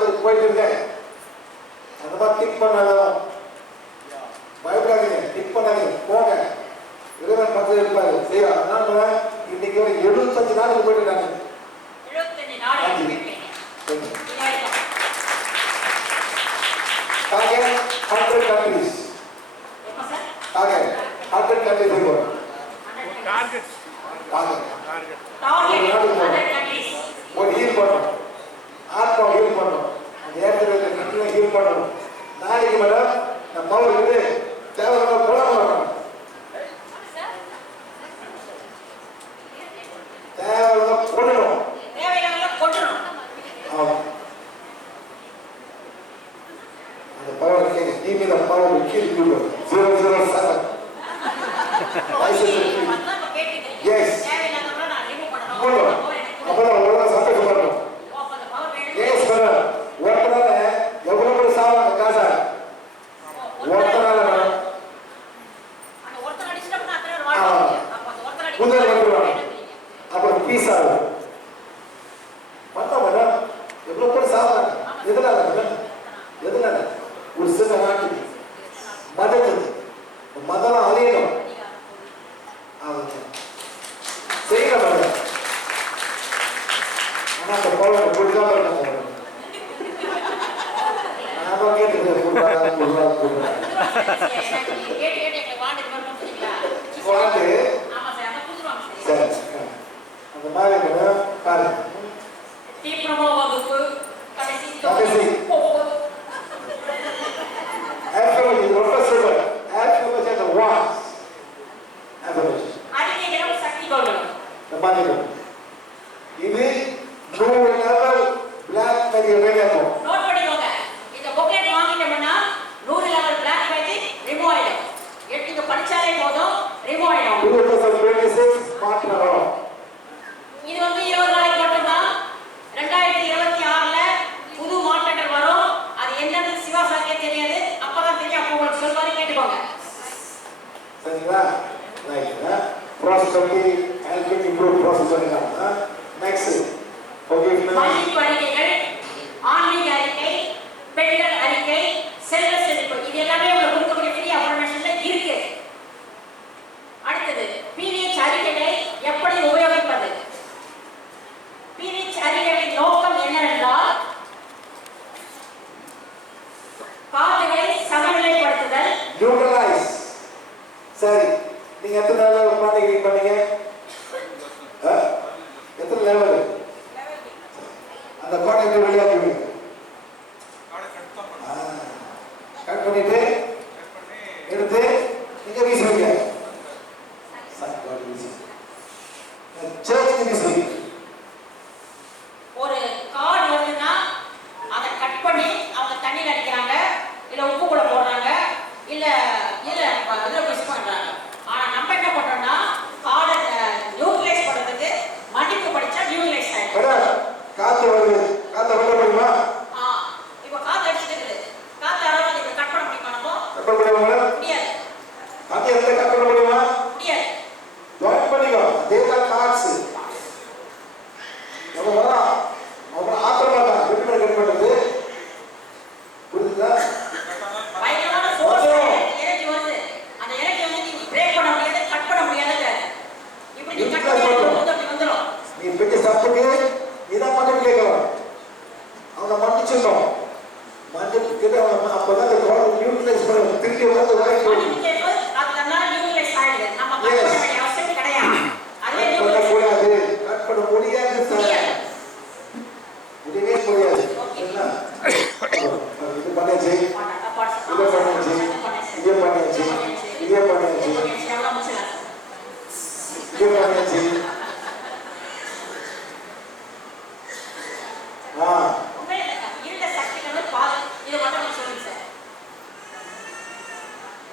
பார்த்துட்டு போயிட்டு இருக்கேன். அந்த மாதிரி திங்க் பண்ணாலும் பயப்படாதீங்க, திங்க் பண்ணாதீங்க, போங்க. இறைவன் பக்கத்தில் இருப்பாரு செய்வா. அதனால இன்னைக்கு ஒரு 75 நாளுக்கு போயிட்டு இருக்காங்க. 75 நாள் target 100 countries. target 100 countries போறோம். target ஒரு ஹீல் பண்ணணும், ஆத்மா ஹீல் பண்ணணும், அந்த ஏற்கனவே கண்டிப்பா ஹீல் பண்ணணும். நாளைக்கு மேடம் நம்ம பவர் வந்து தேவையான குழம்பு வரணும், தேவையான கொள்ளணும். அந்த பவர் கேட்க நீங்க இந்த பவர் கீழ் 007 எஸ் அப்புறம் உலகம் சப்போர்ட் பண்ணணும். எஸ் மேடம் ஒருத்தனால எவ்வளவு பேர் சாவாங்க காசா? ஒருத்தனால மேடம் முதல் வந்துடுவாங்க, அப்புறம் பீஸ் ஆகும். பார்த்தா மேடம் எவ்வளவு பேர் சாவாங்க. எதனால மேடம்? எதனால? ஒரு சின்ன நாட்டுக்கு மதத்துக்கு மதம் அழியணும் செய்யணும் மேடம். ஆனா அந்த பவர் கொடுக்காம இருக்காங்க. நான் கேட்டுக்கிறேன் சரி அந்த மாதிரி பாருங்க. இது 100 லெவல் பிளாக் மேஜிக் வேணும். நோட் பண்ணிக்கோங்க. இந்த புக்லெட் வாங்கிட்டோம்னா 100 லெவல் பிளாக் மேஜிக் ரிமூவ் ஆயிடும். நீங்க படிச்சாலே போதும், ரிமூவ் ஆயிடும். 2026 மாற்றணும். இது வந்து 20 நாளைக்கு மட்டும் தான். 2026ல புது மாற்றங்கள் வரும். அது என்னன்னு சிவா சார்க்கே தெரியாது. அப்பதான் தெரியும். அப்போ உங்களுக்கு சொல்வாரு, கேட்டுக்கோங்க. சரிங்களா? ரைட். ப்ராசஸ் பண்ணி ஹெல்பிங் இம்ப்ரூவ் ப்ராசஸ் பண்ணிக்கலாம். நெக்ஸ்ட் மதிப்பு அறிக்கைகள், ஆன்மீக அறிக்கை, பெண்கள் அறிக்கை, செல்வ செழிப்பு, இது எல்லாமே உங்களுக்கு கொடுக்கக்கூடிய ஃப்ரீ அஃபர்மேஷன்ல இருக்கு. அடுத்தது பிவிஎச் அறிக்கைகளை எப்படி உபயோகிப்பது? பிவிஎச் அறிக்கைகளின் நோக்கம் என்னவென்றால் காதுகளை சமநிலைப்படுத்துதல். நியூட்ரலைஸ். சரி, நீங்க எத்தனை லெவல் பண்ணீங்க? எத்தனை லெவல்? அந்த பாடத்தை வெளியாக்கி கட் பண்ணிட்டு எடுத்து நீங்க வீசுவீங்க. சர்ச்சுக்கு வீசுவீங்க. ஒரு கார்டு வருதுன்னா அதை கட் பண்ணி அவங்க தண்ணியில் அடிக்கிறாங்க, இல்லை உப்பு கூட போடுறாங்க, இல்லை இதில் மிஸ் பண்ணுறாங்க. ஆனால் நம்ம என்ன பண்ணுறோம்னா கார்டை நியூட்ரலைஸ் பண்ணுறதுக்கு மடிப்பு படித்தா நியூட்ரலைஸ் ஆகிடும். காத்து வருது, காத்து விட முடியுமா? இப்போ காத்து அடிச்சுட்டு இருக்குது, காத்து அளவு இப்போ கட் பண்ண முடியுமா? நம்ம கட் பண்ண முடியுமா? முடியாது. காத்து எந்த கட் பண்ண முடியுமா? முடியாது. ஜாயின் பண்ணிக்கோ. டேட்டா கார்ட்ஸ் நம்ம வரலாம், அவங்க ஆத்திரமா தான் எப்படி கட் பண்றது? புரியுதா? பயங்கரமான ஃபோர்ஸ் எனர்ஜி வருது. அந்த எனர்ஜி வந்து நீங்க பிரேக் பண்ண முடியாது, கட் பண்ண முடியாது. இப்படி நீ கட் பண்ணி வந்துடும். நீ பெரிய தப்புக்கு இதான் மட்டும் கேட்கலாம். அவனை மன்னிச்சிடணும். மன்னிச்சுட்டு அவன் அப்பதான் அந்த குழந்தை நியூட்ரலைஸ் பண்ண திருப்பி வந்து வாய்ப்பு அது தன்னால நியூட்ரலைஸ் ஆயிடுது. நம்ம கட் பண்ண வேண்டிய அவசியம் கிடையாது. அதுவே நியூட்ரலைஸ் கூடாது, கட் பண்ண முடியாது, முடியவே முடியாது. என்ன இது பண்ணியாச்சு, இதை பண்ணியாச்சு, இதை பண்ணியாச்சு, இதை பண்ணியாச்சு, இதை பண்ணியாச்சு. இருந்த சக்திகளை இதை மட்டும் சொல்லுங்க சார்.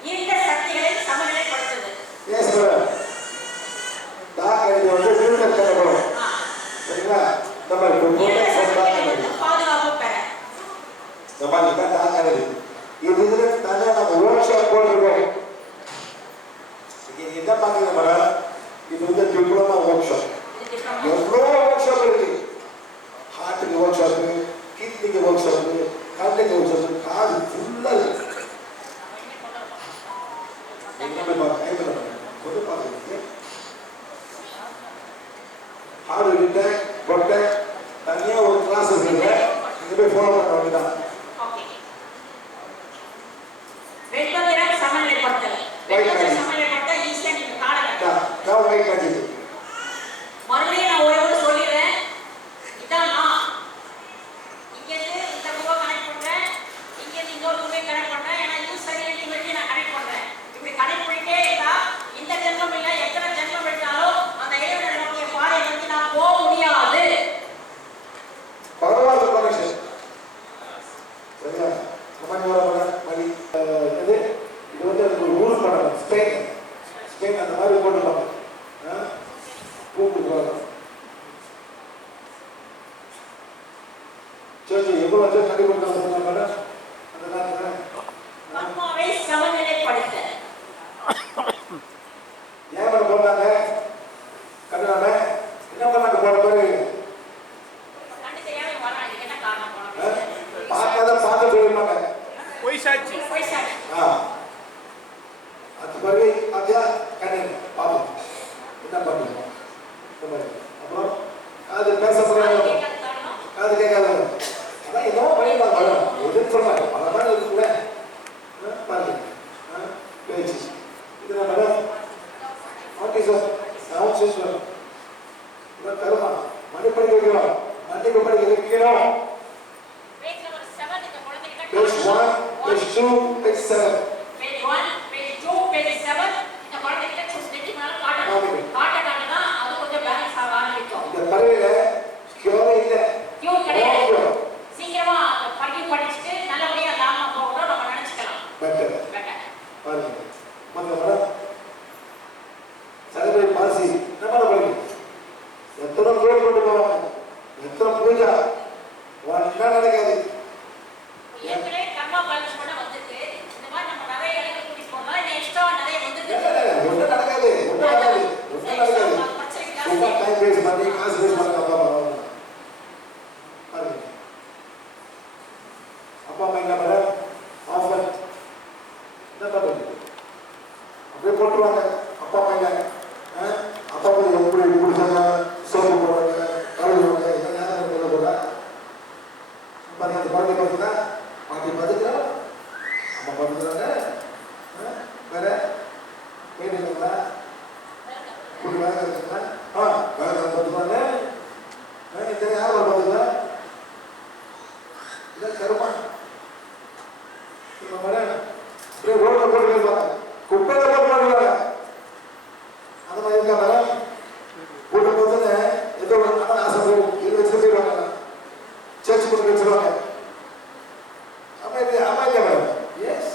இருந்த சக்திகளை சமநிலைப்படுத்துது. Yes sir. டாக்டர் வந்து நியூட்ரல் பண்ணணும். சரிங்களா? நம்ம பாதுகாப்பு பெற நம்ம இதுதான் டாக்டர். இதுல தானே நம்ம ஒர்க் ஷாப் போடுறோம். இது என்ன பாத்தீங்க மேடம்? இது வந்து டிப்ளமா ஒர்க் ஷாப். எவ்வளோ ஒர்க் ஷாப் இருக்கு. ஹார்ட்டுக்கு ஒர்க் ஷாப், கிட்னிக்கு ஒர்க் ஷாப், அப்படியே ஃபாலோ பண்ண வேண்டியதான். ஓகே. வெண்பத்திரம் சமநிலைப்படுத்தல். வெண்பத்திரம் சமநிலைப்படுத்த ஈஸியா நீங்க காணலாம். நான் ஒயிட் மேஜிக். மறுபடியும் நான் ஒரே சொல்லிடுறேன். இதான் நான் இங்கேருந்து இந்த ரூபா கனெக்ட் பண்றேன், இங்கேருந்து இன்னொரு ரூபாய் கனெக்ட் பண்றேன். ஏன்னா இது சரியாட்டி வச்சு நான் கனெக்ட் பண்றேன். இப்படி கனெக்ட் பண்ணிட்டே இருந்தா இந்த ஜென்மம் இல்லை எத்தனை ஜென்மம் எடுத்தாலும் அந்த இறைவனை நோக்கிய பாதையை நோக்கி நான் போக முடியாது. பரவாயில்ல கனெக்ஷன் சரியா? மணி இது வந்து ஒரு ரூல் பண்ணணும். ஸ்பெயின் அந்த மாதிரி போட்டுப்பாங்க. சரி எவ்வளோ வச்சு கட்டி கொடுத்தாங்க சொன்னாங்க அந்த நேரத்தில் ஆத்மாவை சமநிலைப்படுத்த ஏன் பண்ண போட்டாங்க கட்டுறாங்க என்ன பண்ணாங்க போன பிறகு பார்த்து போயிருப்பாங்க பொய் சாட்சி. அது பிறகு அப்படியா கண்ணு பார்ப்போம் என்ன பண்ணுவோம். அப்புறம் அது பேச முடியாது, காது கேட்காத. அதான் என்னவோ பண்ணிடலாம் படம் எதுன்னு சொல்றாங்க. பல மாதிரி இருக்குல்ல பாருங்க பேச்சு இது நம்ம ஓகே சார் சவுண்ட் சிஸ்டம் இதான் கருமா மணி படிக்க வைக்கிறோம். மண்டிக்கு படிக்க வைக்கிறோம். Page 1, page 2, page 7. Page 1, page 2, page 7. இந்த குழந்தைகிட்ட சுத்தி மேல காட்டனா அது கொஞ்சம் பேலன்ஸ் ஆக ஆரம்பிக்கும். இந்த பறவையில கியூர் இல்ல. கியூர் கிடையாது. சீக்கிரமா படிச்சுட்டு நல்லபடியா லாமா போகணும் நம்ம நினைச்சுக்கலாம். பெட்டர். பாருங்க. மங்கள சரபரி பாசி நம்ம பாருங்க. எத்தனை கோயில் கொண்டு போவாங்க. எத்தனை பூஜா. என்ன நடக்காது. ஏற்கனவே கர்மா பேலன்ஸ் பண்ண வந்துருக்கு. இந்த மாதிரி நம்ம நிறைய இடங்களுக்கு கூட்டிட்டு போனா இந்த எக்ஸ்ட்ரா நிறைய வந்துருக்கு. ஒன்றும் நடக்காது. சும்மா டைம் வேஸ்ட் பண்ணி காசு வேஸ்ட் பண்ண அப்பா அம்மா என்ன பண்ண ஆஃபர் என்ன பண்ணுறது அப்படியே போட்டுருவாங்க. அப்பா அம்மா இல்லை அப்பா அம்மா எப்படி பிடிச்சாங்க சோப்பு போடுறாங்க கழுவுவாங்க என்ன நேரம் போட பாருங்க. அந்த குழந்தை பார்த்தீங்கன்னா பாட்டி பார்த்துக்கிறோம் அம்மா பார்த்துக்கிறாங்க. வேற கேட்டுங்களா இப்படி வேலை இருக்குங்களா வேலை பார்த்துக்குவாங்க. இந்த யார் பார்த்துங்களா இதான் கருமா அப்படியே ரோட்டில் போட்டு இருப்பாங்க. குப்பையில போட்டு பண்ணுவாங்க. அந்த மாதிரி இருக்கா மேடம் போட்டு போதுன்னு ஏதோ ஆசை இது வச்சுட்டு போயிடுவாங்க. சர்ச் போட்டு வச்சிருவாங்க. அப்ப இது அம்மா இல்லை மேடம். எஸ்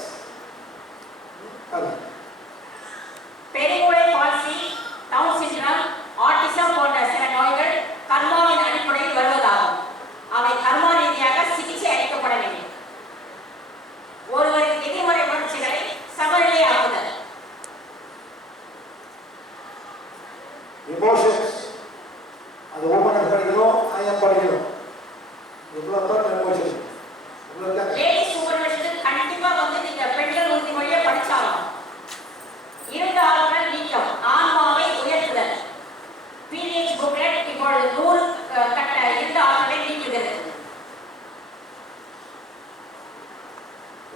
பெரிமூளை பால்சி, டவுன் சிண்ட்ரோம், ஆட்டிசம் போன்ற சில நோய்கள் கர்மாவின் அடிப்படையில் வருவதாகும். அவை கர்மா ரீதியாக சிகிச்சை அளிக்கப்பட வேண்டும். ஒருவரின் எதிர்மறை உணர்ச்சிகளை சமநிலையாக்குதல். எமோஷன்ஸ் அது ஓப்பன் படிக்கணும். ஆயம் படிக்கணும். எவ்வளோ தான் எமோஷன் லேடி சூப்பர்வைசர் கண்டிப்பா வந்து நீங்க பெண்கள் உறுதிமொழியை படிச்சாலும் இருந்த ஆற்றல் நீக்கம், ஆன்மாவை உயர்த்துதல். பீரியட்ஸ் புக்லெட் இப்பொழுது 100 கட்ட இருந்த ஆற்றலை நீக்குகிறது.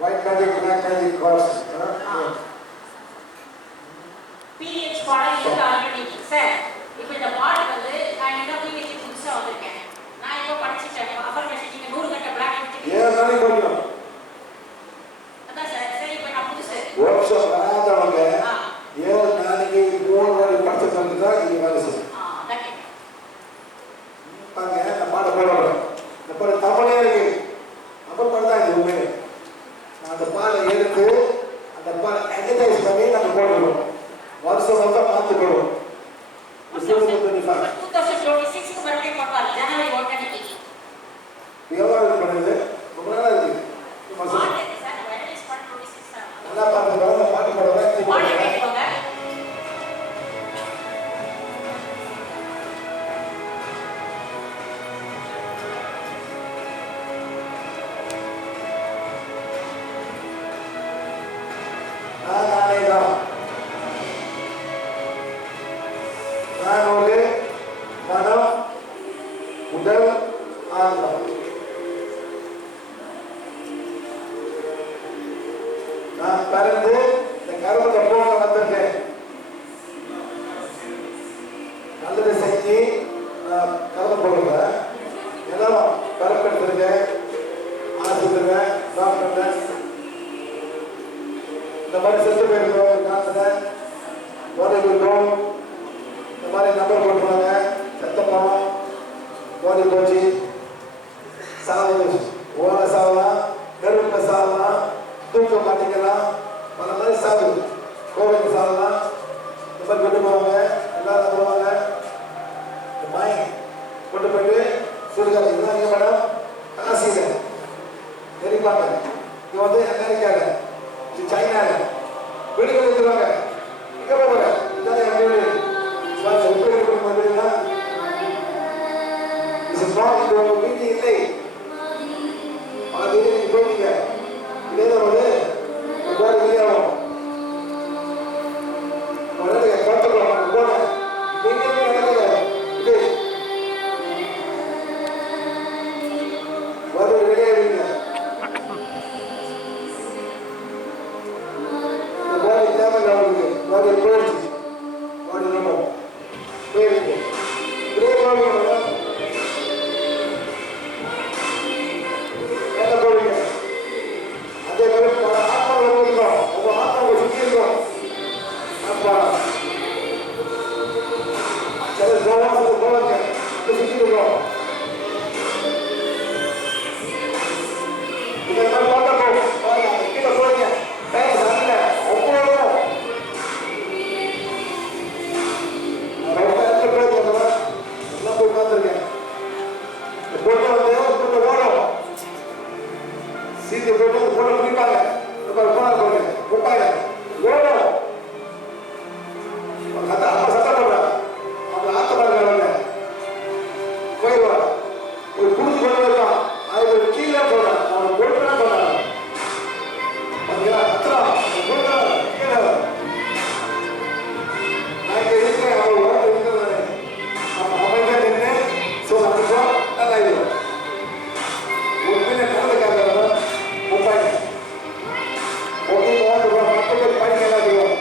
white magic black magic course periods பாடம் இருந்த ஆற்றலை நீக்கி சார். இப்போ இந்த பாடம் வந்து நான் இந்த பீரியட்ஸ் புதுசா வந்திருக்கேன். நான் இப்போ படிச்சிட்டேன். அஃபர்மேஷன் நீங்க 100 கட்ட பிளாக் எடுத்துட்டீங்க. ஏன் நாளைக்கு படிக்கணும். அதான் சார் சரி இப்போ நான் புதுசு ஒர்க் ஷாப் வராதவங்க 7 நாளைக்கு 3 வாரம் படிச்சவங்க தான் இது வேலை செய்யும். பாருங்க நான் பாட போடுறேன். இந்த பாட தமிழே இருக்கு. நம்ம பாடுதான் இது உண்மையிலே. நான் அந்த பாடை எடுத்து அந்த பாடை எக்ஸசைஸ் பண்ணி நம்ம போடுறோம். வருஷம் வருஷம் பார்த்துக்கிறோம். 2026 மறுபடியும் போடுவாங்க. ஜனவரி 1 அன்னைக்கு. எவ்வளோ பண்ணுது ரொம்ப நாளாக இருக்கு. நல்லா பாட்டு பாட்டு பாடுறேன். நான் ஒரு மனம் உடல் ஆன்மா நான் பிறந்து இந்த கருமத்தை போக வந்திருக்கேன். நல்லது செஞ்சு நான் கரும போடுறேன். எல்லாரும் பிறப்பெடுத்திருக்கேன், ஆசிரியர் டாக்டர் இந்த மாதிரி செத்து போயிருக்கோம் காலத்தில் போதைக்கு இருக்கோம். இந்த மாதிரி நம்பர் போட்டுருவாங்க. செத்த பணம் போதை போச்சு, சாவு, ஓலை சாவலாம், நெருப்புல சாவலாம், தூக்க மாட்டேங்கலாம், பல மாதிரி சாவு, கோவிலுக்கு சாவலாம். இந்த மாதிரி கொண்டு போவாங்க. எல்லாரும் போவாங்க. இந்த மாய் கொண்டு போயிட்டு சுடுகாடு இதுதான் எங்க மேடம் காசியில் தெரிவிப்பாங்க. இது வந்து அமெரிக்காவில், இது சைனாவில் வீடுகள் இருக்கிறாங்க. எங்க போவாங்க? இதான் என் வீடு. எப்படி வீடுனா வீடு இல்லை. அது போயிட்டீங்க. இதே வந்து வெளியாகும் பார்த்துக்கலாம் போன வெளியாடுவீங்க. பாடி தேவையில்லை அவங்களுக்கு. பாடி போயிடுச்சு. பாடி நம்ம போயிருக்கு. என்ன போவீங்க? அதே மாதிரி ஆத்மாவை போயிருக்கோம். உங்க ஆத்மாவை சுற்றி இருக்கோம். அப்பா சில கோவாசத்தை போவாங்க. சுற்றி இருக்கோம். இதை பார்த்தா போகும். கீழே போறீங்க. டைம் சரியில்ல. அவ்வளோ எல்லாம் போய் பார்த்துருக்கேன். பொண்ணு வந்து பொண்ணு ஓடும். சீட்டு போட்டு பொண்ணு பிடிப்பாங்க. போனாங்க முப்பாங்க ஓடும். அந்த அப்ப சட்டம் போடுறாங்க. அவங்க ஆத்தமாக போயிடுவாங்க. ஒரு குடிச்சு கொண்டு வருவான். அது ஒரு கீழே போடுறான். அவனை பொண்ணு போடுறாங்க. கீழே நான் இங்க இருக்கிறேன். அவங்க ஓட்டு இருக்கிறது அமைதியா நின்று சொல்ல நல்லா இருக்கும். ஒரு மீன கலந்துக்காக முப்பாங்க. மற்ற பேர் பையன் எல்லாத்துக்கும்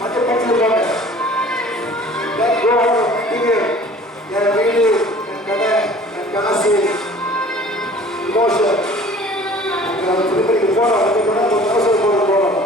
மற்ற படிச்சுருப்பாங்க. என் வீடு, என் கடை, என் காசு, இமோஷன் திருப்பதிக்கு போனோம். ஒரு மோசம் போனோம்.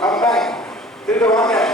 Come back. திரும்ப வாங்க.